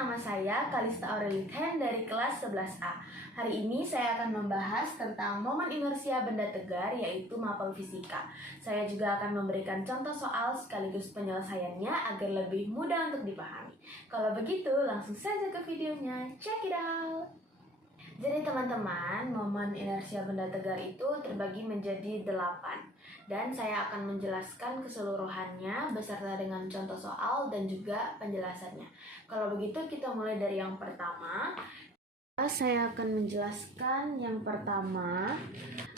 nama saya Kalista Aurelithen dari kelas 11A. Hari ini saya akan membahas tentang momen inersia benda tegar, yaitu mapel fisika. Saya juga akan memberikan contoh soal sekaligus penyelesaiannya agar lebih mudah untuk dipahami. Kalau begitu, langsung saja ke videonya. Check it out! Jadi teman-teman, momen inersia benda tegar itu terbagi menjadi 8. Dan saya akan menjelaskan keseluruhannya beserta dengan contoh soal dan juga penjelasannya. Kalau begitu kita mulai dari yang pertama. Saya akan menjelaskan yang pertama,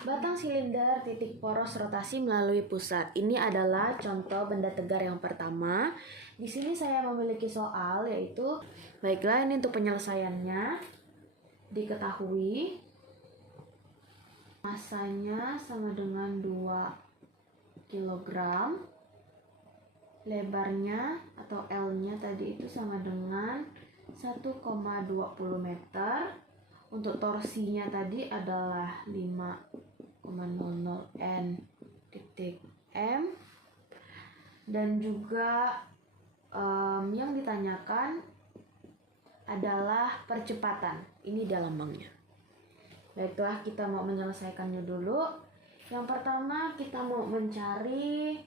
batang silinder titik poros rotasi melalui pusat. Ini adalah contoh benda tegar yang pertama. Di sini saya memiliki soal yaitu, baiklah ini untuk penyelesaiannya. Diketahui masanya sama dengan 2 kg, lebarnya atau L-nya tadi itu sama dengan 1,20 meter. Untuk torsinya tadi adalah 5,00 N titik M. Dan juga yang ditanyakan adalah percepatan. Ini lambangnya. Baiklah, kita mau menyelesaikannya dulu. Yang pertama kita mau mencari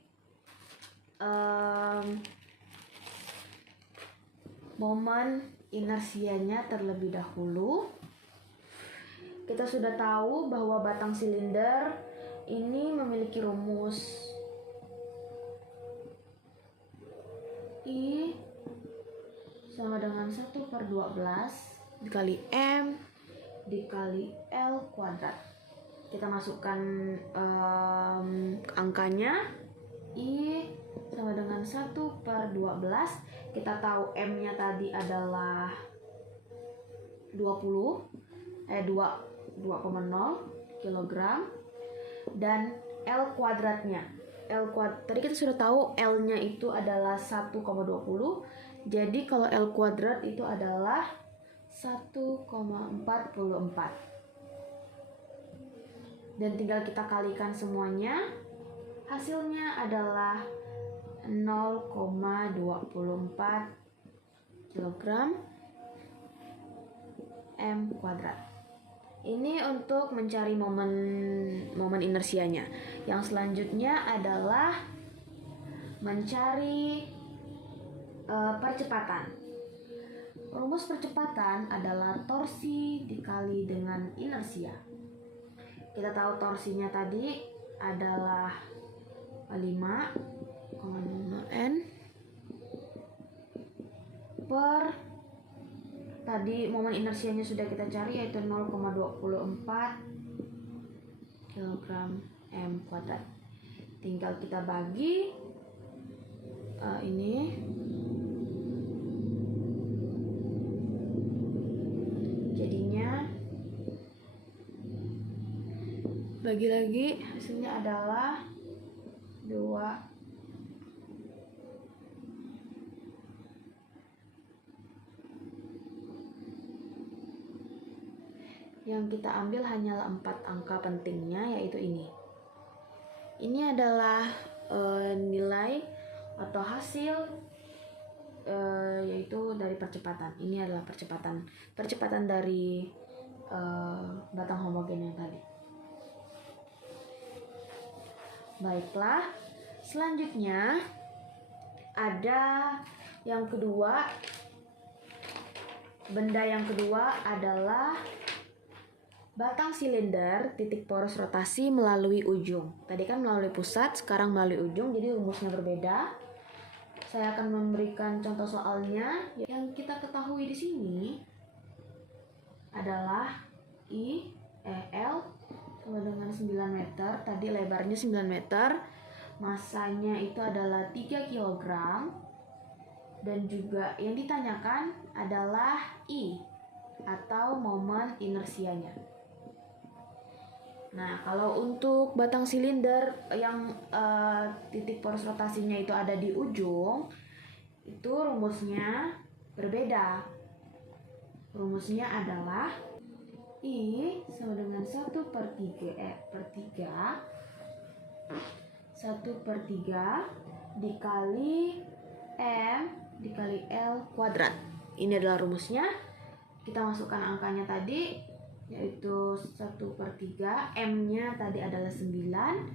momen inersianya terlebih dahulu. Kita sudah tahu bahwa batang silinder ini memiliki rumus I sama dengan 1/12 dikali M dikali L kuadrat. Kita masukkan angkanya. I sama dengan 1/12. Kita tahu M-nya tadi adalah 2,0 kg. Dan L kuadratnya. Tadi kita sudah tahu L-nya itu adalah 1,20. Jadi kalau L kuadrat itu adalah 1,44. Dan tinggal kita kalikan semuanya. Hasilnya adalah 0,24 kg M kuadrat. Ini untuk mencari momen inersianya. Yang selanjutnya adalah mencari percepatan. Rumus percepatan adalah torsi dikali dengan inersia. Kita tahu torsinya tadi adalah 5,00 N per, tadi momen inersianya sudah kita cari yaitu 0,24 kg M kuadrat. Tinggal kita bagi ini. Jadinya bagi lagi, hasilnya adalah 2. Yang kita ambil hanyalah 4 angka pentingnya, yaitu ini. Ini adalah nilai atau hasil yaitu dari percepatan. Ini adalah percepatan dari batang homogen yang tadi. Baiklah, selanjutnya ada yang kedua. Benda yang kedua adalah batang silinder titik poros rotasi melalui ujung. Tadi kan melalui pusat, sekarang melalui ujung, jadi rumusnya berbeda. Saya akan memberikan contoh soalnya. Yang kita ketahui di sini adalah L sama dengan 9 meter. Tadi lebarnya 9 meter. Masanya itu adalah 3 kg. Dan juga yang ditanyakan adalah I atau momen inersianya. Nah, kalau untuk batang silinder yang titik poros rotasinya itu ada di ujung, itu rumusnya berbeda. Rumusnya adalah I sama dengan 1/3 dikali M dikali L kuadrat. Ini adalah rumusnya. Kita masukkan angkanya tadi, yaitu 1/3. M-nya tadi adalah 9.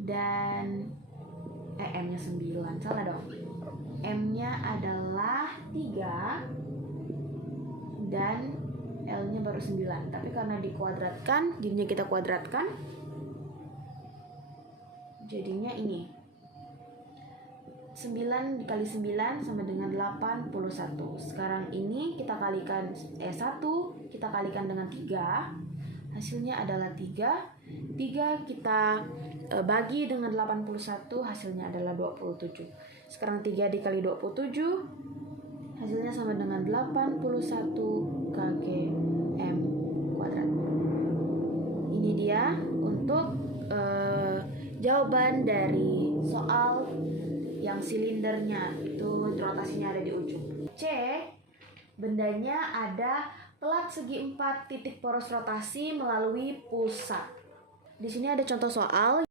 Dan M-nya 9, salah dong. M-nya adalah 3. Dan L-nya baru 9. Tapi karena dikuadratkan, jadinya kita kuadratkan. Jadinya ini 9 dikali 9 sama dengan 81. Sekarang ini kita kalikan 1 kita kalikan dengan 3. Hasilnya adalah 3. 3 kita bagi dengan 81, hasilnya adalah 27. Sekarang 3 dikali 27 hasilnya sama dengan 81 kg/m². Ini dia untuk jawaban dari soal yang silindernya itu rotasinya ada di ujung. C, bendanya ada pelat segi 4 titik poros rotasi melalui pusat. Di sini ada contoh soal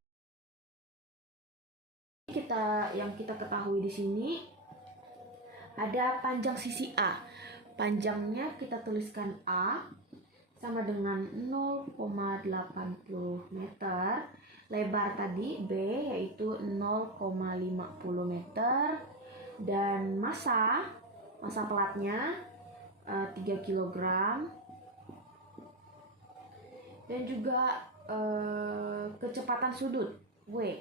yang kita ketahui di sini ada panjang sisi A. Panjangnya kita tuliskan A sama dengan 0,80 meter. Lebar tadi B yaitu 0,50 meter. Dan massa pelatnya 3 kg. Dan juga kecepatan sudut W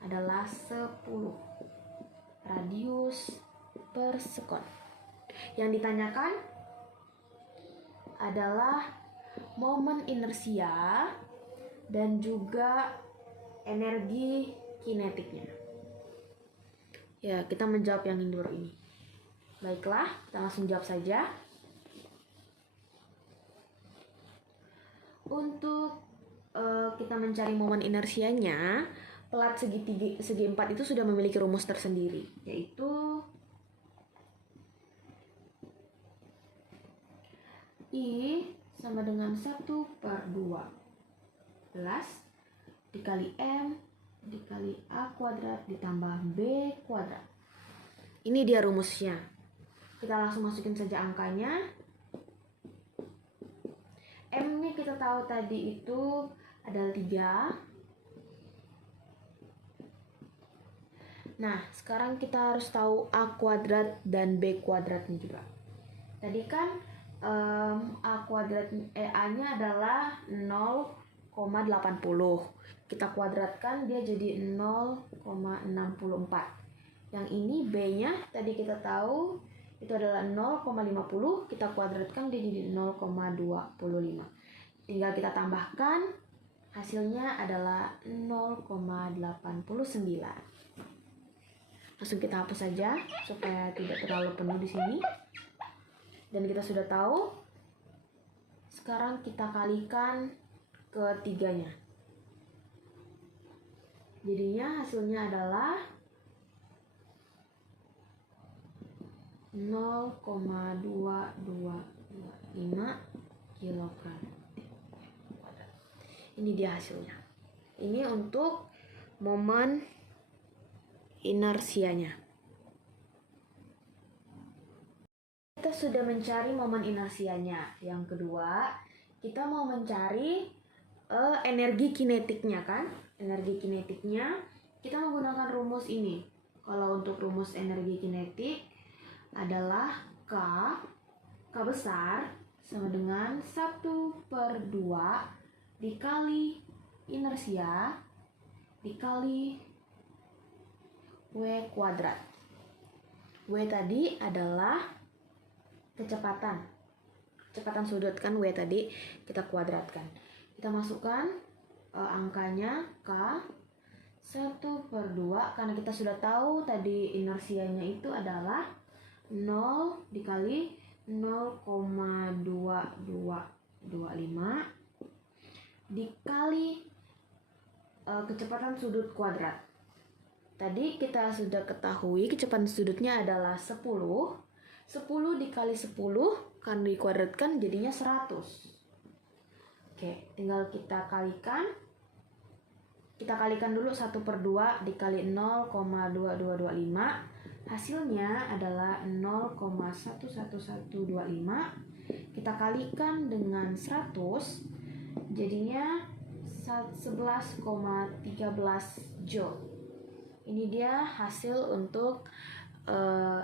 adalah 10 radius per sekon. Yang ditanyakan adalah momen inersia dan juga energi kinetiknya. Ya, kita menjawab yang dulu ini. Baiklah, kita langsung jawab saja. Untuk kita mencari momen inersianya, pelat segi 4 itu sudah memiliki rumus tersendiri, yaitu I sama dengan 1/12 dikali M dikali A kuadrat ditambah B kuadrat. Ini dia rumusnya. Kita langsung masukin saja angkanya. M-nya kita tahu tadi itu adalah 3. Nah, sekarang kita harus tahu A kuadrat dan B kuadratnya juga. Tadi kan A-nya adalah 0,80. Kita kuadratkan dia jadi 0,64. Yang ini B-nya tadi kita tahu itu adalah 0,50. Kita kuadratkan dia jadi 0,25. Tinggal kita tambahkan, hasilnya adalah 0,89. Langsung kita hapus saja supaya tidak terlalu penuh di sini. Dan kita sudah tahu. Sekarang kita kalikan ke 3-nya. Jadinya hasilnya adalah 0,2225 kg. Ini dia hasilnya. Ini untuk momen inersianya. Kita sudah mencari momen inersianya. Yang kedua, kita mau mencari energi kinetiknya kan? Energi kinetiknya kita menggunakan rumus ini. Kalau untuk rumus energi kinetik adalah K besar sama dengan 1/2 dikali inersia dikali W kuadrat. W tadi adalah kecepatan sudut kan, W tadi kita kuadratkan. Kita masukkan angkanya K 1/2 karena kita sudah tahu tadi inersianya itu adalah 0 dikali 0,2225 dikali kecepatan sudut kuadrat. Tadi kita sudah ketahui kecepatan sudutnya adalah 10. 10 dikali 10 kan dikuadratkan jadinya 100. Oke, tinggal kita kalikan. Kita kalikan dulu 1/2 dikali 0,2225 Hasilnya adalah 0,11125. Kita kalikan dengan 100, jadinya 11,13 joule. Ini dia hasil untuk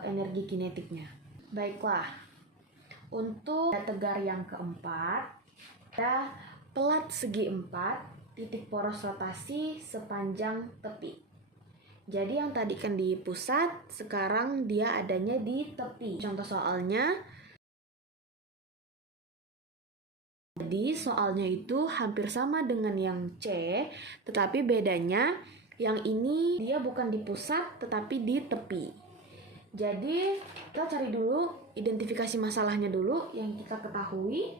energi kinetiknya. Baiklah, untuk tegar yang keempat, ada pelat segi 4, titik poros rotasi sepanjang tepi. Jadi yang tadi kan di pusat, sekarang dia adanya di tepi. Contoh soalnya, jadi soalnya itu hampir sama dengan yang C, tetapi bedanya yang ini dia bukan di pusat tetapi di tepi. Jadi kita cari dulu identifikasi masalahnya dulu. Yang kita ketahui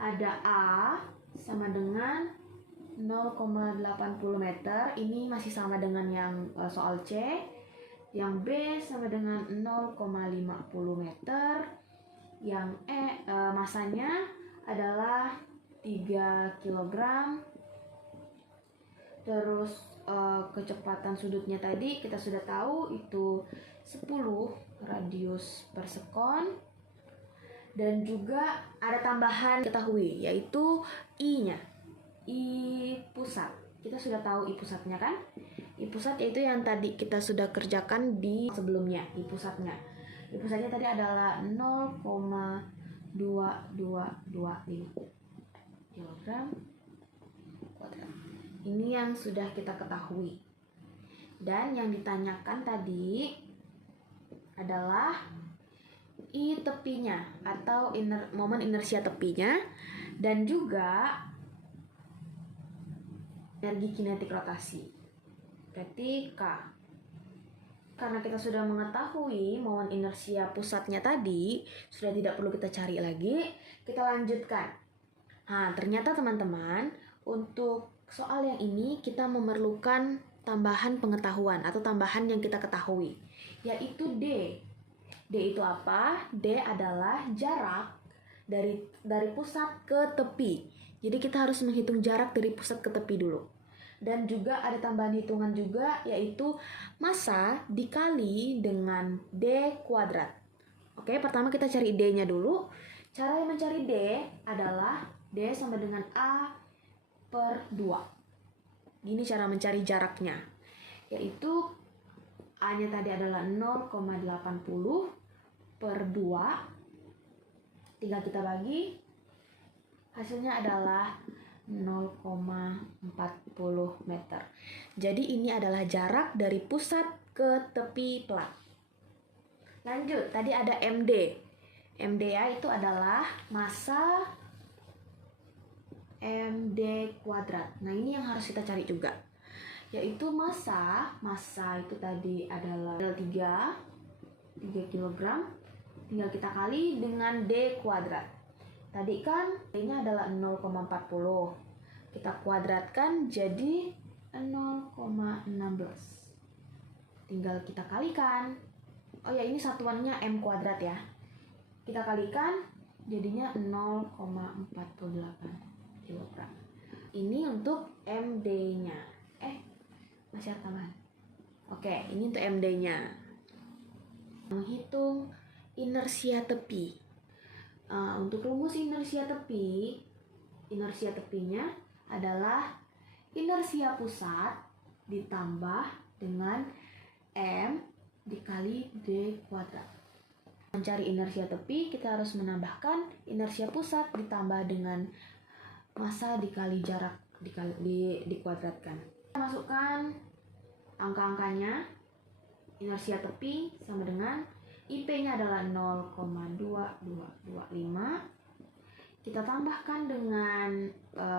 ada A sama dengan 0,80 meter, ini masih sama dengan yang soal C. Yang B sama dengan 0,50 meter. Yang masanya adalah 3 kg. Terus kecepatan sudutnya tadi kita sudah tahu itu 10 radius per sekon. Dan juga ada tambahan ketahui, yaitu I-nya. I pusat. Kita sudah tahu I pusatnya kan? I pusat yaitu yang tadi kita sudah kerjakan di sebelumnya, I pusatnya. I pusatnya tadi adalah 0,2225 kg kuadrat. Ini yang sudah kita ketahui. Dan yang ditanyakan tadi adalah I tepinya atau momen inersia tepinya, dan juga energi kinetik rotasi. Berarti K. Karena kita sudah mengetahui momen inersia pusatnya tadi, sudah tidak perlu kita cari lagi, kita lanjutkan. Nah, ternyata teman-teman, untuk soal yang ini kita memerlukan tambahan pengetahuan atau tambahan yang kita ketahui, yaitu D. D itu apa? D adalah jarak dari pusat ke tepi. Jadi kita harus menghitung jarak dari pusat ke tepi dulu. Dan juga ada tambahan hitungan juga, yaitu massa dikali dengan D kuadrat. Oke, pertama kita cari D-nya dulu. Cara mencari D adalah D sama dengan A per 2. Gini cara mencari jaraknya. Yaitu A-nya tadi adalah 0,80 per 2. Tinggal kita bagi. Hasilnya adalah 0,40 meter. Jadi ini adalah jarak dari pusat ke tepi pelat. Lanjut, tadi ada MD. MD ya itu adalah massa MD kuadrat. Nah, ini yang harus kita cari juga. Yaitu massa itu tadi adalah 3 kg. Tinggal kita kali dengan D kuadrat. Tadi kan D-nya adalah 0,40. Kita kuadratkan jadi 0,16. Tinggal kita kalikan. Oh ya, ini satuannya M kuadrat ya. Kita kalikan jadinya 0,48 kg. Ini untuk MD-nya. Masih ada tambahan. Oke, ini untuk MD-nya. Menghitung inersia tepi. Untuk rumus inersia tepinya adalah inersia pusat ditambah dengan M dikali D kuadrat. Mencari inersia tepi, kita harus menambahkan inersia pusat ditambah dengan massa dikali jarak dikuadratkan. Kita masukkan angka-angkanya. Inersia tepi sama dengan IP-nya adalah 0,2225. Kita tambahkan dengan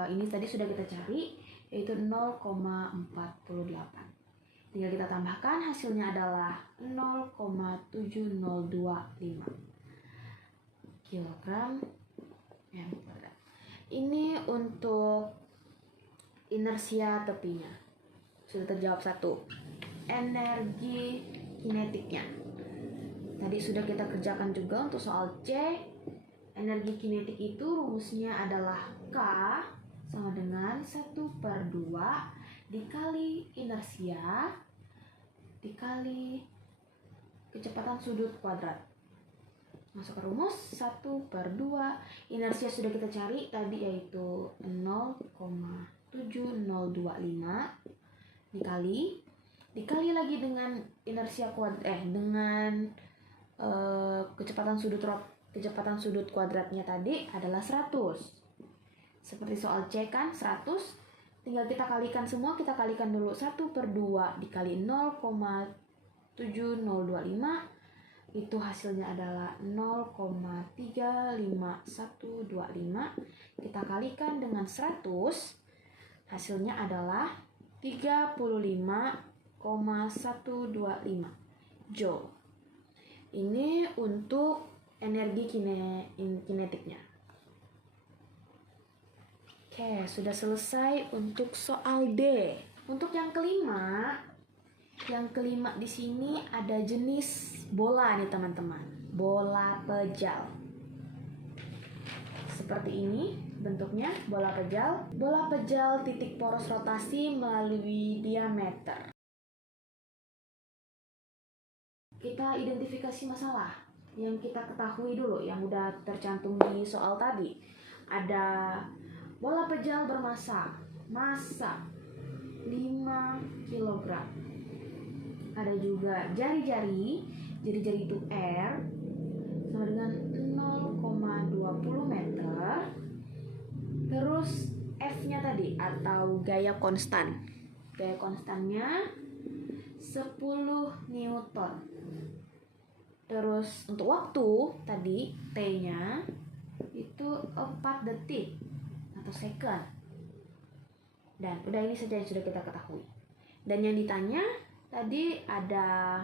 ini tadi sudah kita cari, yaitu 0,48. Tinggal kita tambahkan, hasilnya adalah 0,7025 kg M kuadrat. Ini untuk inersia tepinya. Sudah terjawab satu. Energi kinetiknya. Tadi sudah kita kerjakan juga untuk soal C. Energi kinetik itu rumusnya adalah K sama dengan 1/2 dikali inersia dikali kecepatan sudut kuadrat. Masuk ke rumus 1/2. Inersia sudah kita cari tadi, yaitu 0,7025 dikali lagi dengan inersia dengan kecepatan sudut kuadratnya tadi adalah 100. Seperti soal C kan, 100 tinggal kita kalikan semua. Kita kalikan dulu 1/2 dikali 0,7025, itu hasilnya adalah 0,35125. Kita kalikan dengan 100, hasilnya adalah 35,125 Joule. Ini untuk energi kinetiknya. Oke, sudah selesai untuk soal D. Untuk yang kelima di sini ada jenis bola nih teman-teman. Bola pejal. Seperti ini bentuknya, bola pejal. Bola pejal titik poros rotasi melalui diameter. Kita identifikasi masalah yang kita ketahui dulu, yang udah tercantum di soal tadi. Ada bola pejal bermassa, massa 5 kg. Ada juga jari-jari itu R sama dengan 0,20 meter. Terus F-nya tadi atau gaya konstan. Gaya konstannya 10 Newton. Terus untuk waktu tadi T-nya itu 4 detik atau second. Dan udah, ini saja yang sudah kita ketahui. Dan yang ditanya tadi ada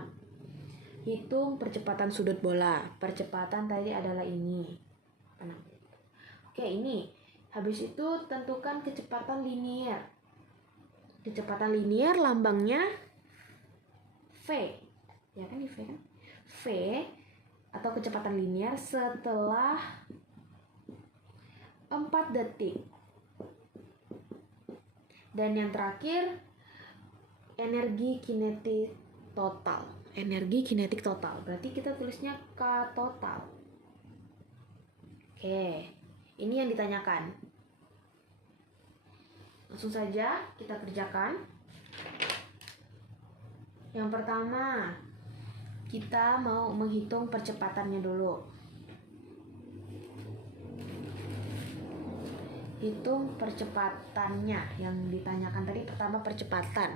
hitung percepatan sudut bola. Percepatan tadi adalah ini. Oke, ini. Habis itu tentukan kecepatan linier. Kecepatan linier lambangnya V. Ya kan, V kan? V atau kecepatan linier setelah 4 detik. Dan yang terakhir, energi kinetik total. Energi kinetik total. Berarti kita tulisnya K total. Oke, ini yang ditanyakan. Langsung saja kita kerjakan. Yang pertama, kita mau menghitung percepatannya dulu. Hitung percepatannya yang ditanyakan tadi. Pertama percepatan.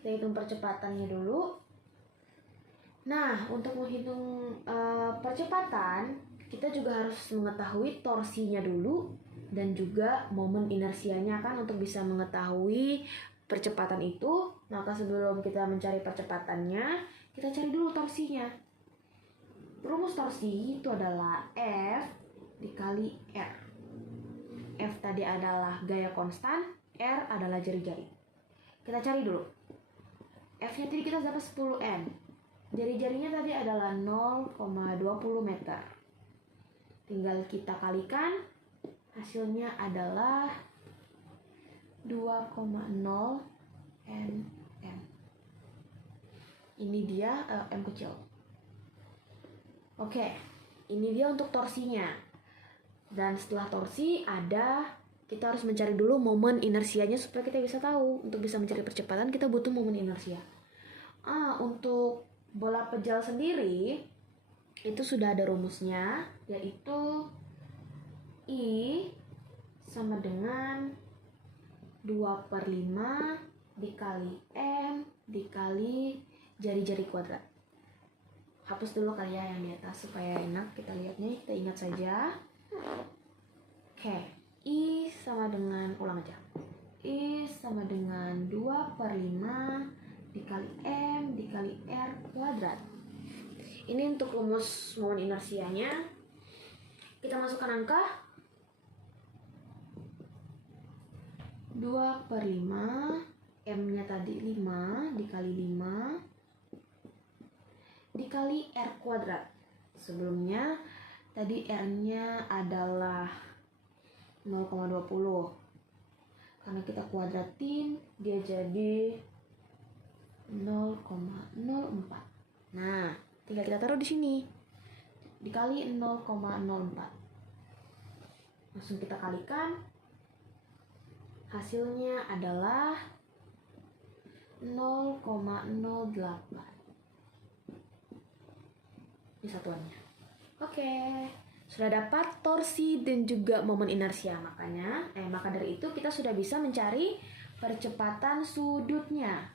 Kita hitung percepatannya dulu. Nah, untuk menghitung percepatan, kita juga harus mengetahui torsinya dulu dan juga momen inersianya kan, untuk bisa mengetahui percepatan itu. Maka sebelum kita mencari percepatannya, kita cari dulu torsinya. Rumus torsi itu adalah F dikali R. F tadi adalah gaya konstan, R adalah jari-jari. Kita cari dulu. F-nya tadi kita dapat 10 N. Jari-jarinya tadi adalah 0,20 meter. Tinggal kita kalikan, hasilnya adalah 2,0 Nm. Ini dia M kecil. Oke, ini dia untuk torsinya. Dan setelah torsi kita harus mencari dulu momen inersianya supaya kita bisa tahu. Untuk bisa mencari percepatan kita butuh momen inersia. Untuk bola pejal sendiri itu sudah ada rumusnya, yaitu I sama dengan 2/5 dikali M dikali jari-jari kuadrat. Hapus dulu kali ya yang di atas supaya enak kita lihatnya. Kita ingat saja. Oke, I sama dengan, ulang aja. I sama dengan 2/5 dikali M dikali R kuadrat. Ini untuk rumus momen inersianya. Kita masukkan angka 2/5, M-nya tadi 5 dikali 5 dikali R kuadrat. Sebelumnya tadi R-nya adalah 0,20. Karena kita kuadratin, dia jadi 0,04. Nah, Tinggal kita taruh di sini. Dikali 0,04. Langsung kita kalikan. Hasilnya adalah 0,08. Ini satuannya. Oke. Sudah dapat torsi dan juga momen inersia. Maka dari itu kita sudah bisa mencari percepatan sudutnya.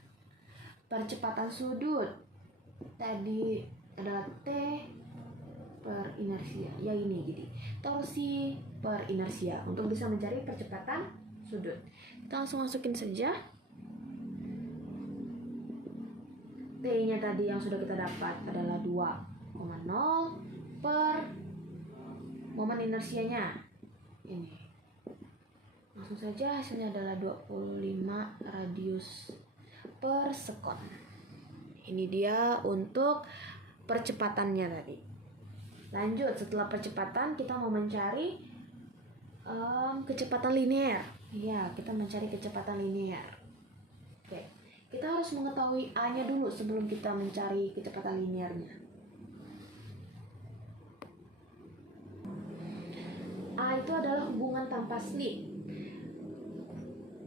Percepatan sudut tadi adalah T per inersia. Ya ini jadi torsi per inersia untuk bisa mencari percepatan sudut. Kita langsung masukin saja. T-nya tadi yang sudah kita dapat adalah 2,0 per momen inersianya. Ini. Langsung saja hasilnya adalah 25 radius per sekon. Ini dia untuk percepatannya tadi. Lanjut, setelah percepatan kita mau mencari kecepatan linear. Ya, kita mencari kecepatan linear. Oke, kita harus mengetahui A-nya dulu sebelum kita mencari kecepatan linearnya. A itu adalah hubungan tanpa slip.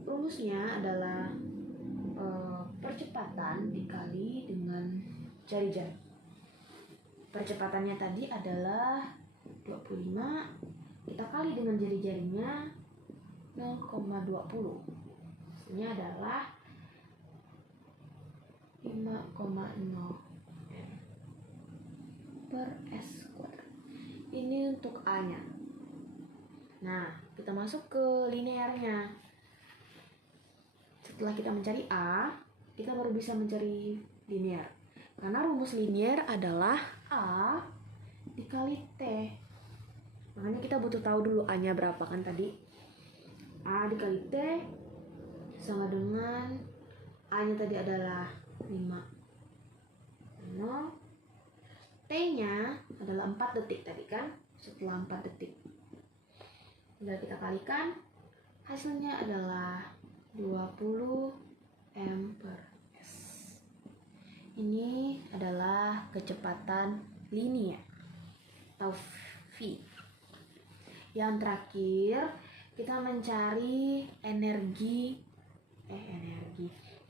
Rumusnya adalah percepatan dikali dengan jari-jari. Percepatannya tadi adalah 25, kita kali dengan jari-jarinya 0,20. Hasilnya adalah 5,0 per S kuadrat. Ini untuk A-nya. Nah, kita masuk ke linearnya. Setelah kita mencari A, kita baru bisa mencari linear. Karena rumus linear adalah A dikali T. Makanya kita butuh tahu dulu A-nya berapa kan tadi. A dikali T sama dengan A-nya tadi adalah 5,0. T-nya adalah 4 detik tadi kan. Setelah 4 detik tinggal kita kalikan, hasilnya adalah 20 M per S. Ini adalah kecepatan linear atau V. Yang terakhir, kita mencari energi.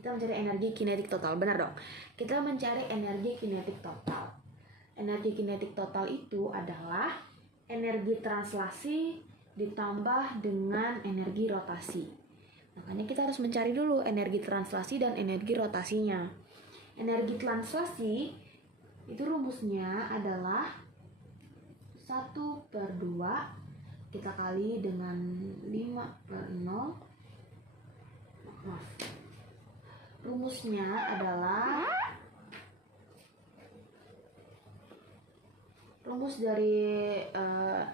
Kita mencari energi kinetik total. Benar dong. Kita mencari energi kinetik total. Energi kinetik total itu adalah energi translasi ditambah dengan energi rotasi. Makanya kita harus mencari dulu energi translasi dan energi rotasinya. Energi translasi itu rumusnya adalah 1/2 kita kali dengan 5/0. Rumusnya adalah rumus dari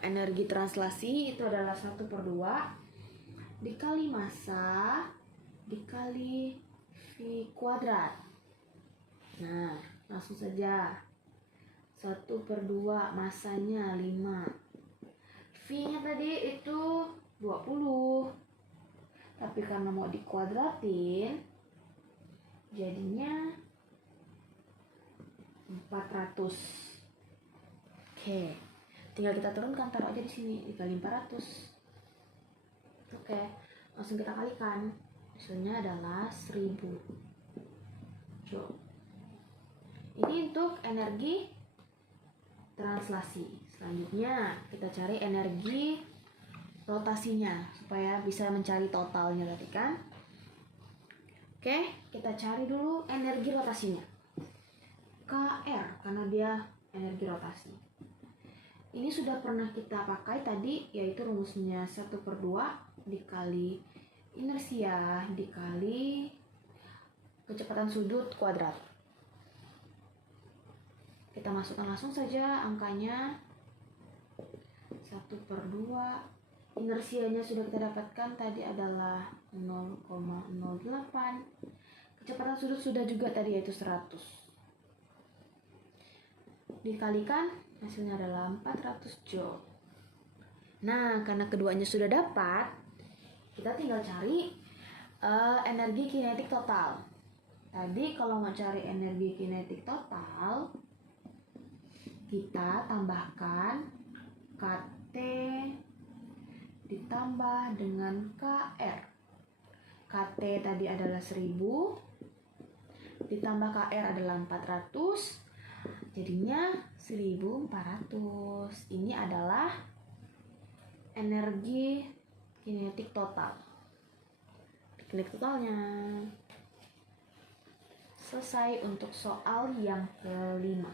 energi translasi itu adalah 1/2 dikali massa dikali V kuadrat. Nah, langsung saja 1/2 massanya 5. V-nya tadi itu 20. Tapi karena mau dikuadratin jadinya 400. Oke. Tinggal kita turunkan, taruh aja di sini dikali 400. Oke, langsung kita kalikan. Hasilnya adalah 1000 joule. Ini untuk energi translasi. Selanjutnya kita cari energi rotasinya supaya bisa mencari totalnya tadi kan. Oke, kita cari dulu energi rotasinya. KR karena dia energi rotasi. Ini sudah pernah kita pakai tadi, yaitu rumusnya 1/2 dikali inersia dikali kecepatan sudut kuadrat. Kita masukkan langsung saja angkanya 1/2. Inersianya sudah kita dapatkan tadi adalah 0,08. Kecepatan sudut sudah juga tadi yaitu 100. Dikalikan hasilnya adalah 400 joule. Nah, karena keduanya sudah dapat, kita tinggal cari energi kinetik total. Tadi kalau mau cari energi kinetik total, kita tambahkan KT ditambah dengan KR. KT tadi adalah 1000 ditambah KR adalah 400, jadinya 1400. Ini adalah energi kinetik total. Klik totalnya. Selesai untuk soal yang kelima.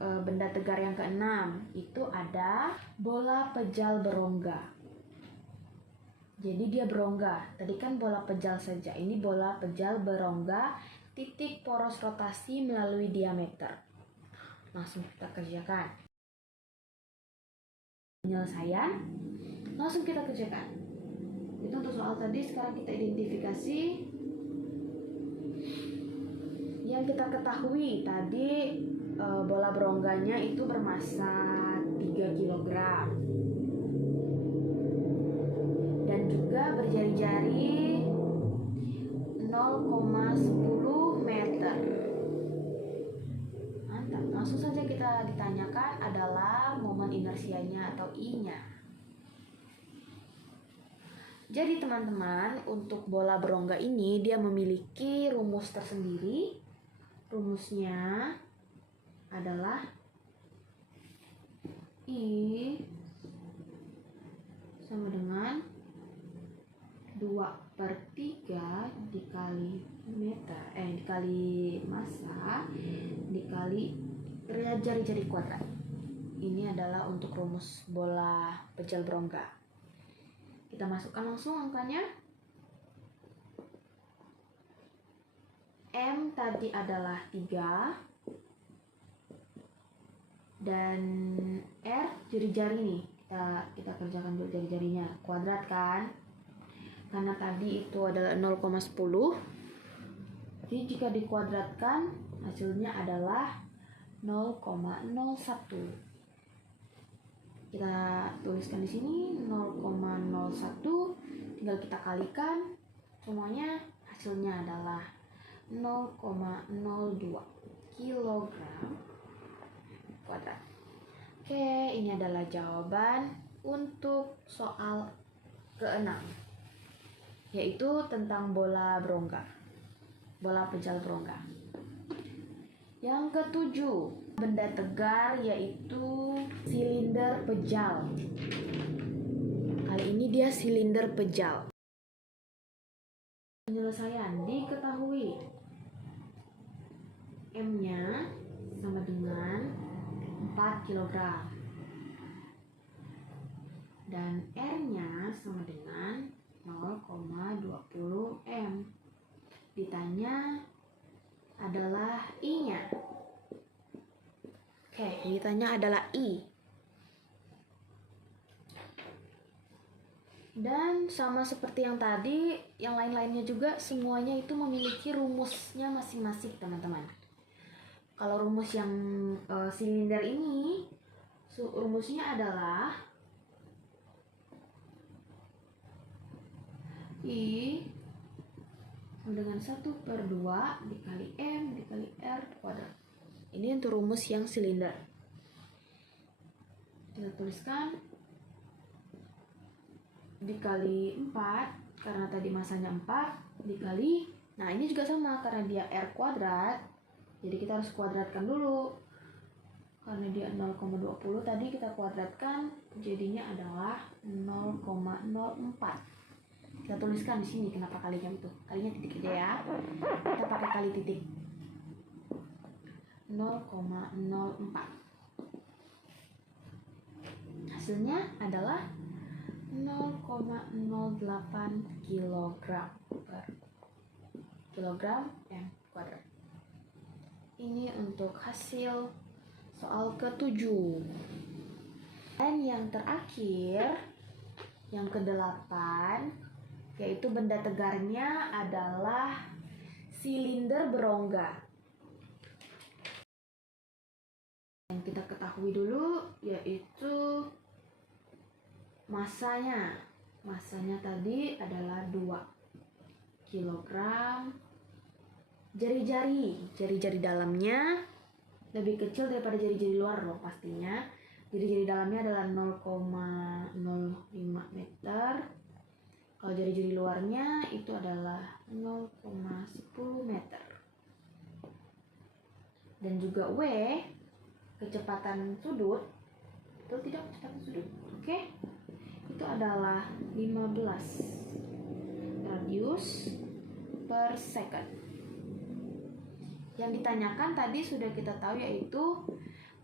Benda tegar yang keenam itu ada bola pejal berongga. Jadi dia berongga. Tadi kan bola pejal saja. Ini bola pejal berongga, titik poros rotasi melalui diameter. Langsung kita kerjakan. Penyelesaian langsung kita kerjakan. Itu untuk soal tadi. Sekarang kita identifikasi yang kita ketahui tadi. Bola berongganya itu bermasa 3 kg dan juga berjari-jari 0,10 meter. Mantap. Langsung saja kita ditanyakan adalah momen inersianya atau I-nya. Jadi teman-teman, untuk bola berongga ini dia memiliki rumus tersendiri. Rumusnya adalah I sama dengan 2/3 dikali meter, dikali massa dikali jari-jari kuadrat. Ini adalah untuk rumus bola pejal berongga. Kita masukkan langsung angkanya. M tadi adalah 3 dan R jari-jari nih. Kita kerjakan dulu jari-jarinya. Kuadrat kan? Karena tadi itu adalah 0,10. Jadi jika dikuadratkan hasilnya adalah 0,01. Kita tuliskan di sini 0,01, tinggal kita kalikan, semuanya hasilnya adalah 0,02 kilogram kuadrat. Oke, ini adalah jawaban untuk soal ke-6, yaitu tentang bola berongga, bola pejal berongga. Yang ke-7, benda tegar yaitu silinder pejal. Kali ini dia silinder pejal. Penyelesaian diketahui. M-nya sama dengan 4 kg dan R-nya sama dengan 0,20 M. Ditanya adalah I-nya. Oke, ditanya adalah I. Dan sama seperti yang tadi, yang lain-lainnya juga semuanya itu memiliki rumusnya masing-masing, teman-teman. Kalau rumus yang silinder ini, rumusnya adalah I sama dengan 1/2 dikali M dikali R kuadrat. Ini untuk rumus yang silinder. Kita tuliskan dikali 4, karena tadi masanya 4, dikali, nah ini juga sama karena dia R kuadrat. Jadi kita harus kuadratkan dulu. Karena dia 0,20 tadi kita kuadratkan, jadinya adalah 0,04. Kita tuliskan di sini kenapa kalinya itu. Kalinya titik aja ya. Kita pakai kali titik. 0,04. Hasilnya adalah 0,08 kilogram M kuadrat. Ini untuk hasil soal ke-7. Dan yang terakhir, yang ke-8, yaitu benda tegarnya adalah silinder berongga. Yang kita ketahui dulu yaitu masanya. Masanya tadi adalah 2 kilogram. Jari-jari dalamnya lebih kecil daripada jari-jari luar loh pastinya. Jari-jari dalamnya adalah 0,05 meter. Kalau jari-jari luarnya itu adalah 0,10 meter. Dan juga W, kecepatan sudut, betul tidak kecepatan sudut? Oke. Itu adalah 15 radius per second. Yang ditanyakan tadi sudah kita tahu, yaitu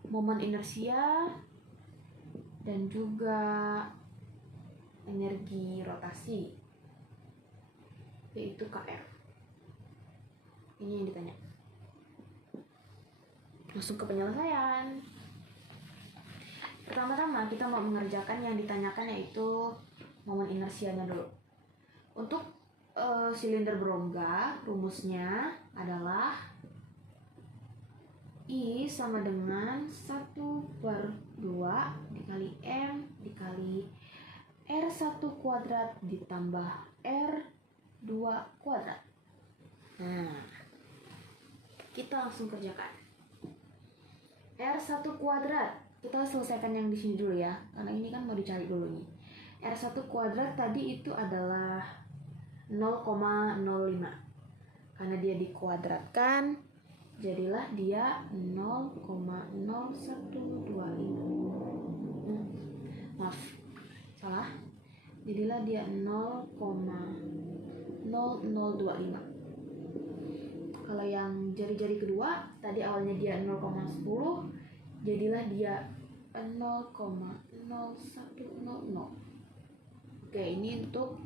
momen inersia dan juga energi rotasi, yaitu KR. Ini yang ditanya. Masuk ke penyelesaian. Pertama-tama kita mau mengerjakan yang ditanyakan, yaitu momen inersianya dulu. Untuk silinder berongga, rumusnya adalah I sama dengan 1/2 dikali M dikali R1 kuadrat ditambah R2 kuadrat. Nah, kita langsung kerjakan. R1 kuadrat, kita selesaikan yang di sini dulu ya, karena ini kan mau dicari dulu nih. R1 kuadrat tadi itu adalah 0,05. Karena dia dikuadratkan, jadilah dia 0,0125. Maaf, salah. Jadilah dia 0,0025. Kalau yang jari-jari kedua, tadi awalnya dia 0,10, jadilah dia 0,0100. Oke, ini untuk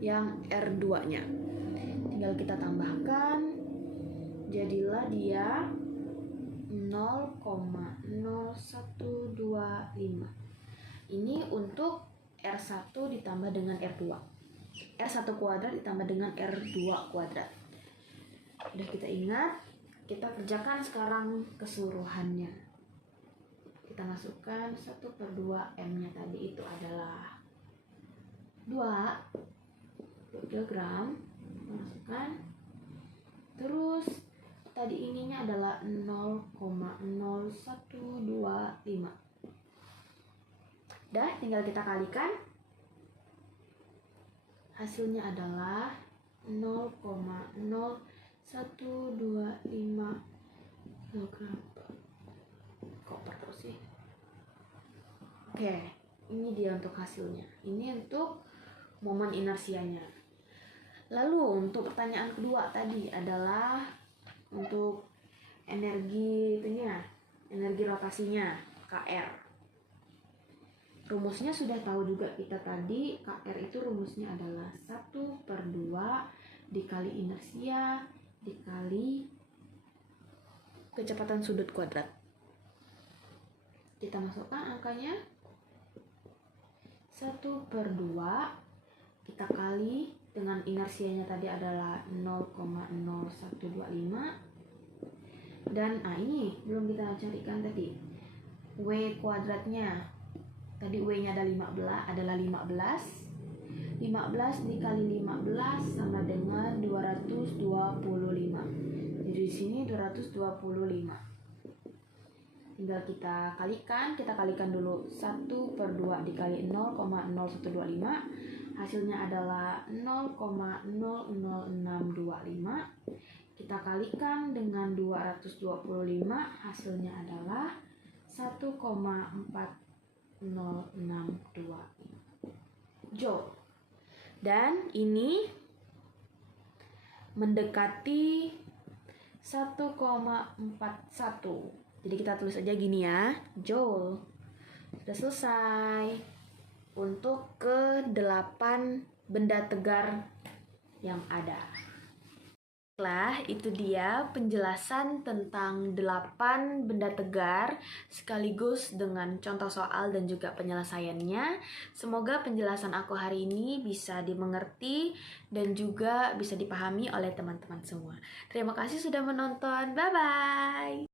yang R2-nya. Tinggal kita tambahkan, jadilah dia 0,0125. Ini untuk R1 ditambah dengan R2. R1 kuadrat ditambah dengan R2 kuadrat. Udah kita ingat, kita kerjakan sekarang keseluruhannya. Kita masukkan 1/2 M-nya tadi itu adalah 2 kilogram. Masukkan. Terus tadi ininya adalah 0,0125. Dah, tinggal kita kalikan. Hasilnya adalah 0,0125 kilogram. Koper terus sih. Oke, ini dia untuk hasilnya. Ini untuk momen inersianya. Lalu untuk pertanyaan kedua tadi adalah untuk energi rotasinya, KR. Rumusnya sudah tahu juga kita tadi. KR itu rumusnya adalah 1/2 dikali inersia dikali kecepatan sudut kuadrat. Kita masukkan angkanya. 1/2 kita kali dengan inersianya tadi adalah 0,0125. Dan ini belum kita carikan tadi, W kuadratnya. Tadi W-nya adalah 15. 15 dikali 15 sama dengan 225. Jadi di sini 225. Tinggal kita kalikan dulu. 1/2 dikali 0,0125, hasilnya adalah 0,00625. Kita kalikan dengan 225, hasilnya adalah 1,4062 Joule. Dan ini mendekati 1,41. Jadi kita tulis aja gini ya, Joule. Sudah selesai untuk ke-8 benda tegar yang ada. Nah, itu dia penjelasan tentang 8 benda tegar sekaligus dengan contoh soal dan juga penyelesaiannya. Semoga penjelasan aku hari ini bisa dimengerti dan juga bisa dipahami oleh teman-teman semua. Terima kasih sudah menonton. Bye-bye!